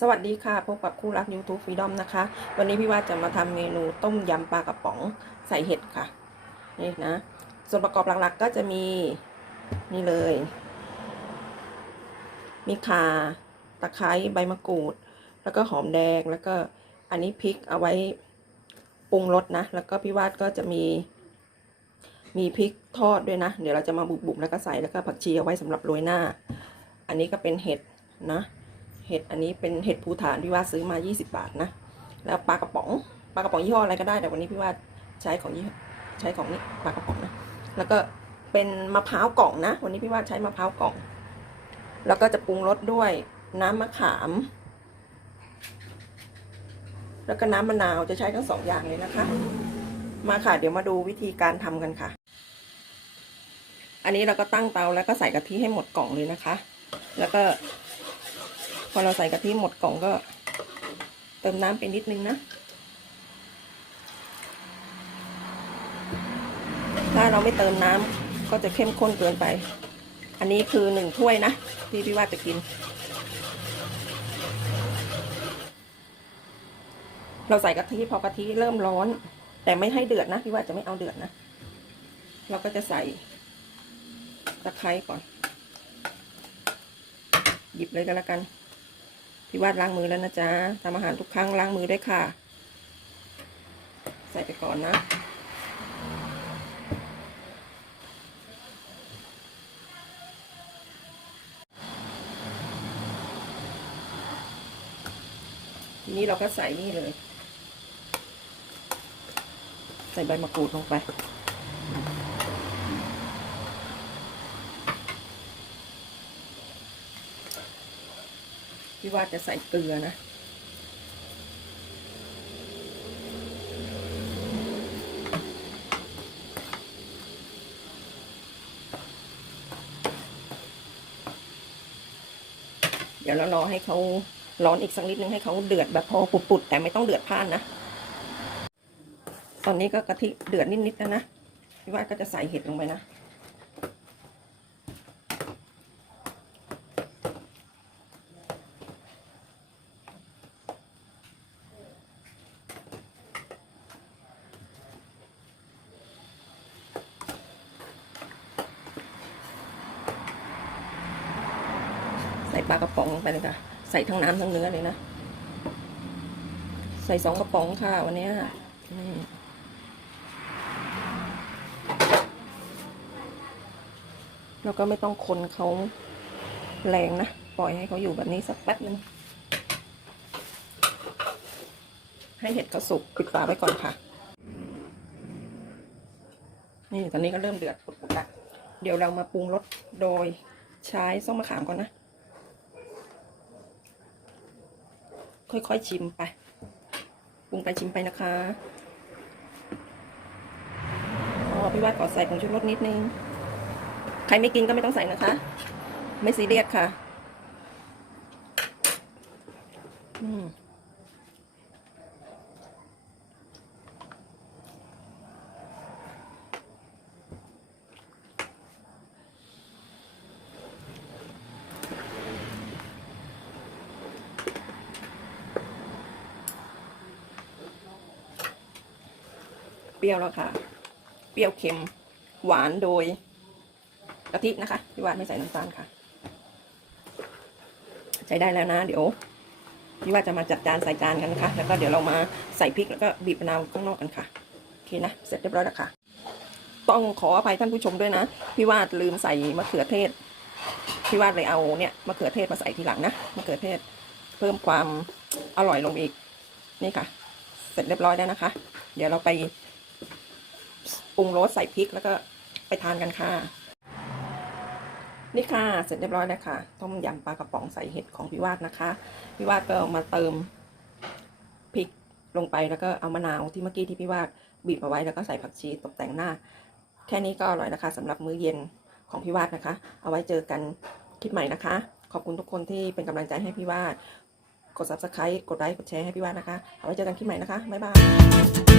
สวัสดีค่ะ พบกับคู่รัก YouTube Freedom นะคะ วันนี้พี่ว่าจะมาทำเมนูต้มยำปลากระป๋องใส่เห็ดค่ะ นี่นะ ส่วนประกอบหลักๆก็จะมีนี่เลย มีข่าตะไคร้ใบมะกรูด แล้วก็หอมแดงแล้วก็อันนี้พริกเอาไว้ปรุงรสนะ แล้วก็พี่วาดก็จะมี มีพริกทอดด้วยนะ เดี๋ยวเราจะมาบุบๆแล้วก็ใส่แล้วก็ผักชีเอาไว้สำหรับโรยหน้า อันนี้ก็เป็นเห็ดนะ เห็ดอันนี้เป็นเห็ดภูฐานพี่ว่าซื้อมา 20 บาทนะ แล้วปลากระป๋องปลากระป๋องยี่ห้ออะไรก็ได้แต่วันนี้พี่ว่าใช้ของยี่ใช้ของนี่ปลากระป๋องนะ แล้วก็เป็นมะพร้าวกล่องนะ วันนี้พี่ว่าใช้มะพร้าวกล่อง แล้วก็จะปรุงรสด้วยน้ำมะขาม แล้วก็น้ำมะนาวจะใช้ทั้งสองอย่างเลยนะคะ มาค่ะเดี๋ยวมาดูวิธีการทำกันค่ะ อันนี้เราก็ตั้งเตาแล้วก็ใส่กะทิให้หมดกล่องเลยนะคะ แล้วก็ พอเราใส่กะทิหมดกล่องก็เติมน้ำไปนิดนึงนะ ถ้าเราไม่เติมน้ำก็จะเข้มข้นเกินไป อันนี้คือหนึ่งถ้วยนะ ที่พี่ว่าจะกิน เราใส่กะทิพอกะทิเริ่มร้อน แต่ไม่ให้เดือดนะพี่ว่าจะไม่เอาเดือดนะ เราก็จะใส่ตะไคร้ก่อน หยิบเลยก็แล้วกัน พี่วาดล้างมือแล้วนะจ๊ะทำอาหารทุกครั้งล้างมือด้วยค่ะ ใส่ไปก่อนนะทีนี้เราก็ใส่นี่เลย ใส่ใบมะกรูดลงไป พี่ว่าจะใส่เกลือนะเดี๋ยวเรารอให้เขาร้อนอีกสักนิดนึงให้เขาเดือดแบบพอปุดๆแต่ไม่ต้องเดือดพล่านนะ ตอนนี้ก็กะทิเดือดนิดๆแล้วนะพี่ว่าก็จะใส่เห็ดลงไปนะ ปลากระป๋องลงไปเลยค่ะ ใส่ทั้งน้ำทั้งเนื้อเลยนะ ใส่สองกระป๋องค่ะวันนี้นี่แล้วก็ไม่ต้องคนเขาแรงนะ ปล่อยให้เขาอยู่แบบนี้สักแป๊บนึง ให้เห็ดเขาสุกปิดฝาไว้ก่อนค่ะ นี่ตอนนี้ก็เริ่มเดือดปุดๆละเดี๋ยวเรามาปรุงรสโดยใช้ส้มมะขามก่อนนะ ค่อยๆชิมไปปรุงไปชิมไปนะคะอ๋อพี่ว่าขอใส่ผงชูรสนิดนึง ใครไม่กินก็ไม่ต้องใส่นะคะ ไม่ซีเรียสค่ะ อืม รี้ยวแล้วค่ะ เปรี้ยวเค็ม หวานโดยกะทินะคะพี่วานไม่ใส่น้ำตาลค่ะ ใช้ได้แล้วนะ เดี๋ยวพี่ว่าจะมาจัดจานใส่จานกันนะคะ แล้วก็เดี๋ยวเรามาใส่พริกแล้วก็บีบมะนาวข้างนอกกันค่ะโอเคนะเสร็จเรียบร้อยแล้วค่ะ ต้องขออภัยท่านผู้ชมด้วยนะพี่วาดลืมใส่มะเขือเทศพี่วาดเลยเอาเนี่ยมะเขือเทศมาใส่ทีหลังนะมะเขือเทศเพิ่มความอร่อยลงอีกนี่ค่ะ เสร็จเรียบร้อยแล้วนะคะ เดี๋ยวเราไป ปรุงรสใส่พริกแล้วก็ไปทานกันค่ะ นี่ค่ะเสร็จเรียบร้อยแล้วค่ะ ต้มยำปลากระป๋องใส่เห็ดของพี่วาดนะคะพี่วาดก็เอามาเติมพริกลงไปแล้วก็เอามะนาวที่เมื่อกี้ที่พี่วาดบีบเอาไว้แล้วก็ใส่ผักชีตกแต่งหน้า แค่นี้ก็อร่อยนะคะสำหรับมื้อเย็นของพี่วาดนะคะ เอาไว้เจอกันคลิปใหม่นะคะ ขอบคุณทุกคนที่เป็นกำลังใจให้พี่วาดกด subscribe กดไลค์ กดแชร์ให้พี่วาดนะคะ เอาไว้เจอกันคลิปใหม่นะคะ บ๊ายบาย